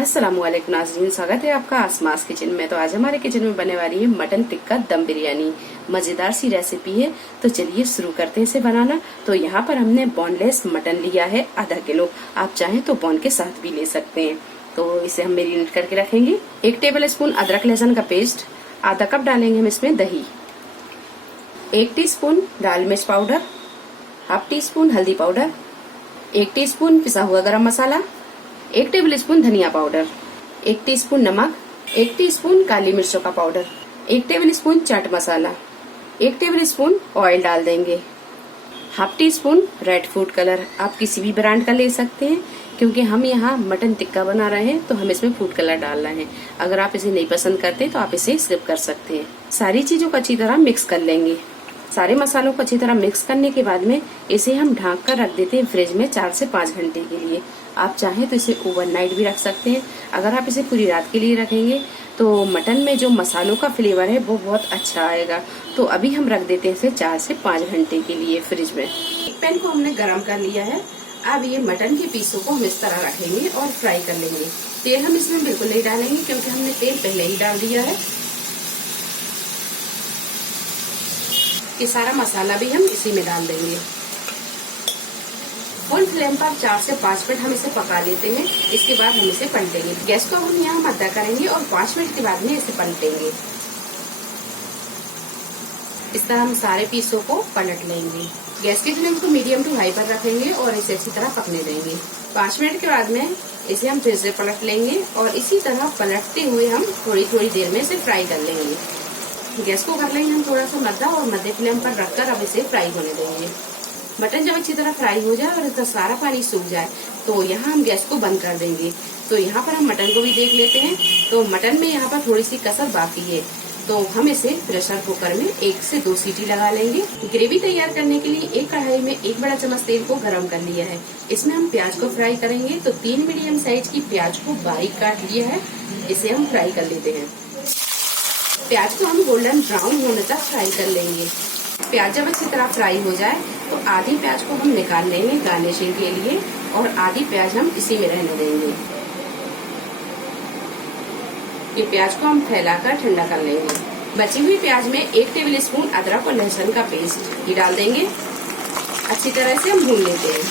अस्सलामुअलैकुम नाज़रीन, स्वागत है आपका आसमास किचन में। तो आज हमारे किचन में बनने वाली है मटन टिक्का दम बिरयानी। मजेदार सी रेसिपी है, तो चलिए शुरू करते हैं इसे बनाना। तो यहाँ पर हमने बोनलेस मटन लिया है आधा किलो। आप चाहें तो बोन के साथ भी ले सकते हैं। तो इसे हम मेरिनेट करके रखेंगे। 1 टेबल स्पून अदरक लहसुन का पेस्ट, आधा कप डालेंगे हम इसमें दही, 1 टीस्पून लाल मिर्च पाउडर, हाफ टी स्पून हल्दी पाउडर, 1 टीस्पून पिसा हुआ गरम मसाला, 1 टेबल स्पून धनिया पाउडर, 1 टीस्पून नमक, 1 टीस्पून काली मिर्चों का powder, 1 table spoon chaat masala, 1 table spoon oil डाल देंगे, half tea spoon red food colour. आप किसी भी ब्रांड का ले सकते हैं, क्योंकि हम यहाँ मटन टिक्का बना रहे हैं तो हम इसमें फूड कलर डाल रहे हैं। अगर आप इसे नहीं पसंद करते तो आप इसे स्किप कर सकते हैं। सारी चीजों को अच्छी तरह मिक्स कर लेंगे। सारे मसालों को अच्छी तरह मिक्स करने के बाद में इसे हम ढक कर रख देते हैं फ्रिज में 4 से 5 घंटे के लिए। आप चाहें तो इसे ओवरनाइट भी रख सकते हैं। अगर आप इसे पूरी रात के लिए रखेंगे तो मटन में जो मसालों का फ्लेवर है वो बहुत अच्छा आएगा। तो अभी हम रख देते हैं इसे 4 से 5 घंटे के लिए फ्रिज में। एक पैन को हमने गर्म कर लिया है। अब ये मटन के पीसों को हम इस तरह रखेंगे और फ्राई कर लेंगे। तेल हम इसमें बिल्कुल नहीं डालेंगे, क्योंकि हमने तेल पहले ही डाल दिया है। ये सारा मसाला भी हम इसी में डाल देंगे। फुल फ्लेम पर 4 से 5 मिनट हम इसे पका लेते हैं। इसके बाद हम इसे पलटेंगे। गैस को हम यहाँ मद्दा करेंगे और 5 मिनट के बाद में इसे पलटेंगे। इस तरह हम सारे पीसों को पलट लेंगे। गैस की फ्लेम को मीडियम टू हाई पर रखेंगे और इसे अच्छी तरह पकने देंगे। 5 मिनट के बाद में इसे हम फिर से पलट लेंगे और इसी तरह पलटते हुए हम थोड़ी थोड़ी देर में इसे फ्राई कर लेंगे। गैस को कर लेंगे हम थोड़ा सा मद्दा और मध्य फ्लेम पर रखकर अब इसे फ्राई होने देंगे। मटन जब अच्छी तरह फ्राई हो जाए और इसका सारा पानी सूख जाए तो यहाँ हम गैस को बंद कर देंगे। तो यहाँ पर हम मटन को भी देख लेते हैं। तो मटन में यहाँ पर थोड़ी सी कसर बाकी है, तो हम इसे प्रेशर कुकर में 1 से 2 सीटी लगा लेंगे। ग्रेवी तैयार करने के लिए एक कढ़ाई में 1 बड़ा चम्मच तेल को गरम कर लिया है। इसमें हम प्याज को फ्राई करेंगे। तो 3 मीडियम साइज की प्याज को बारीक काट लिया है, इसे हम फ्राई कर लेते हैं। प्याज को हम गोल्डन ब्राउन होने तक फ्राई कर लेंगे। प्याज जब अच्छी तरह फ्राई हो जाए तो आधी प्याज को हम निकाल लेंगे गार्निशिंग के लिए, और आधी प्याज हम इसी में रहने देंगे। ये प्याज को हम फैलाकर ठंडा कर लेंगे। बची हुई प्याज में 1 टेबल स्पून अदरक और लहसुन का पेस्ट ये डाल देंगे। अच्छी तरह से हम भून लेते हैं।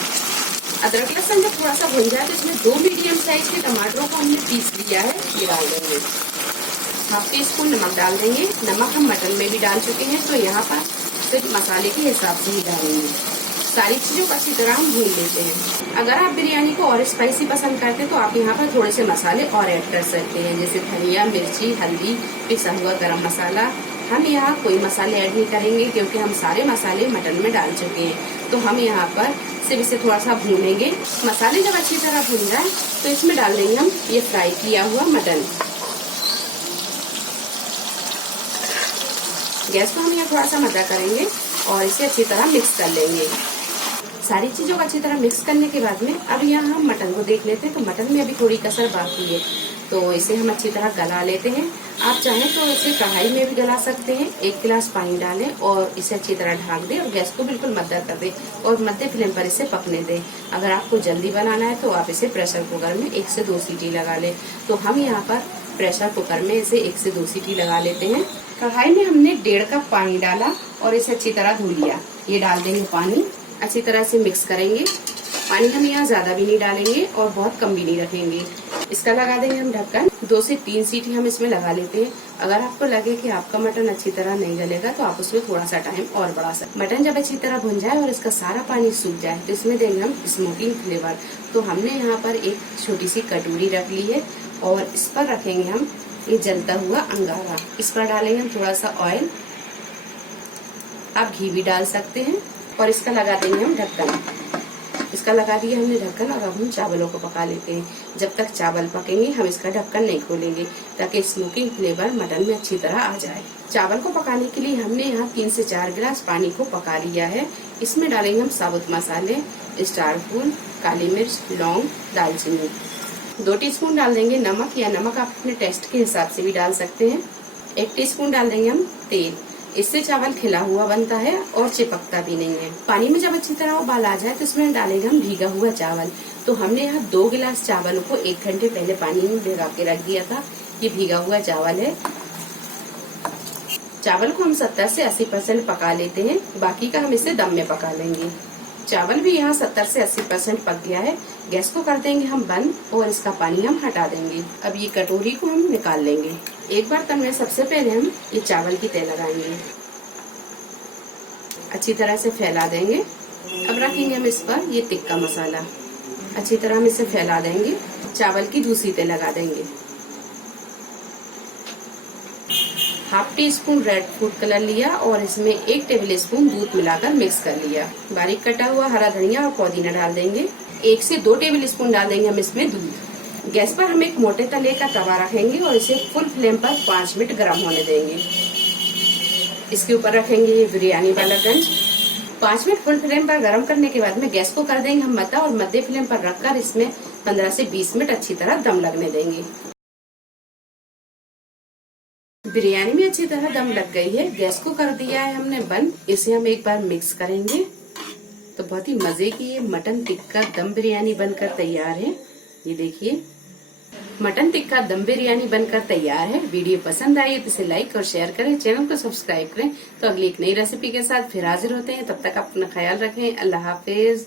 अदरक लहसुन जब थोड़ा सा भून जाए तो इसमें 2 मीडियम साइज के टमाटरों को हमने पीस लिया है, ये डाल देंगे। हाफ टी स्पून नमक डाल देंगे। नमक हम मटन में भी डाल चुके हैं, तो यहाँ पर सिर्फ मसाले के हिसाब से ही डालेंगे। सारी चीजों को अच्छी तरह हम भून लेते हैं। अगर आप बिरयानी को और स्पाइसी पसंद करते हैं तो आप यहाँ पर थोड़े से मसाले और ऐड कर सकते हैं, जैसे धनिया, मिर्ची, हल्दी, पिसा हुआ गरम मसाला। हम यहाँ कोई मसाले ऐड नहीं करेंगे, क्योंकि हम सारे मसाले मटन में डाल चुके हैं। तो हम यहाँ पर सिर्फ इसे थोड़ा सा भूनेंगे। मसाले जब अच्छी तरह भून जाए तो इसमें डाल देंगे हम ये फ्राई किया हुआ मटन। गैस को हम यहाँ थोड़ा सा मद्दा करेंगे और इसे अच्छी तरह मिक्स कर लेंगे। सारी चीजों को अच्छी तरह मिक्स करने के बाद में अब यहाँ हम मटन को देख लेते हैं। तो मटन में अभी थोड़ी कसर बाकी है, तो इसे हम अच्छी तरह गला लेते हैं। आप चाहें तो इसे कढ़ाई में भी गला सकते हैं। 1 गिलास पानी डालें और इसे अच्छी तरह ढक दें और गैस को बिल्कुल मद्दा कर दें और मध्य फ्लेम पर इसे पकने दें। अगर आपको जल्दी बनाना है तो आप इसे प्रेशर कुकर में 1 से 2 सीटी लगा लें। तो हम यहाँ पर प्रेशर कुकर में इसे 1 से 2 सीटी लगा लेते हैं। कढ़ाई में हमने 1.5 कप पानी डाला और इसे अच्छी तरह धो लिया। ये डाल देंगे पानी, अच्छी तरह से मिक्स करेंगे। पानी हम यहाँ ज्यादा भी नहीं डालेंगे और बहुत कम भी नहीं रखेंगे। इसका लगा देंगे हम ढक्कन। 2 से 3 सीटी हम इसमें लगा लेते हैं। अगर आपको लगे कि आपका मटन अच्छी तरह नहीं गलेगा तो आप उसमें थोड़ा सा टाइम और बढ़ा सकते। मटन जब अच्छी तरह भुन जाए और इसका सारा पानी सूख जाए तो इसमें देंगे हम स्मोकिंग फ्लेवर। तो हमने यहाँ पर एक छोटी सी कटोरी रख ली है और इस पर रखेंगे हम ये जलता हुआ अंगारा। इस पर डालेंगे हम थोड़ा सा ऑयल, आप घी भी डाल सकते हैं, और इसका लगा देंगे हम ढक्कन। इसका लगा दिया हमने ढक्कन और अब हम चावलों को पका लेते हैं। जब तक चावल पकेंगे हम इसका ढक्कन नहीं खोलेंगे, ताकि स्मोकिंग फ्लेवर मटन में अच्छी तरह आ जाए। चावल को पकाने के लिए हमने यहाँ 3 से 4 गिलास पानी को पका लिया है। इसमें डालेंगे हम साबुत मसाले, स्टार फूल, काली मिर्च, लौंग, दालचीनी। 2 टीस्पून डाल देंगे नमक, या नमक आप अपने टेस्ट के हिसाब से भी डाल सकते हैं। 1 टीस्पून डाल देंगे हम तेल। इससे चावल खिला हुआ बनता है और चिपकता भी नहीं है। पानी में जब अच्छी तरह उबाल आ जाए तो इसमें डालेंगे हम भीगा हुआ चावल। तो हमने यहाँ 2 गिलास चावल को 1 घंटे पहले पानी में भिगा के रख दिया था। ये भीगा हुआ चावल है। चावल को हम 70 से 80% पका लेते हैं, बाकी का हम इसे दम में पका लेंगे। चावल भी यहाँ 70 से 80% पक गया है। गैस को कर देंगे हम बंद और इसका पानी हम हटा देंगे। अब ये कटोरी को हम निकाल लेंगे। एक बर्तन में सबसे पहले हम ये चावल की तह लगाएंगे, अच्छी तरह से फैला देंगे। अब रखेंगे हम इस पर ये टिक्का मसाला, अच्छी तरह हम इसे फैला देंगे। चावल की दूसरी तह लगा देंगे। ½ टीस्पून रेड फूड कलर लिया और इसमें 1 टेबल स्पून दूध मिलाकर मिक्स कर लिया। बारीक कटा हुआ हरा धनिया और पुदीना डाल देंगे। 1 से 2 टेबल स्पून डाल देंगे हम इसमें दूध। गैस पर हम एक मोटे तले का तवा रखेंगे और इसे फुल फ्लेम पर 5 मिनट गर्म होने देंगे। इसके ऊपर रखेंगे ये बिरयानी वाला गंज। 5 मिनट फुल फ्लेम पर गर्म करने के बाद में गैस को कर देंगे हम मद्दा और मध्य फ्लेम पर रखकर इसमें 15 से 20 मिनट अच्छी तरह दम लगने देंगे। बिरयानी में अच्छी तरह दम लग गई है। गैस को कर दिया है हमने बंद। इसे हम एक बार मिक्स करेंगे तो बहुत ही मजे की ये मटन टिक्का दम बिरयानी बनकर तैयार है। ये देखिए, मटन टिक्का दम बिरयानी बनकर तैयार है। वीडियो पसंद आई तो इसे लाइक और शेयर करें, चैनल को सब्सक्राइब करें। तो अगली एक नई रेसिपी के साथ फिर हाजिर होते हैं। तब तक अपना ख्याल रखें। अल्लाह हाफिज।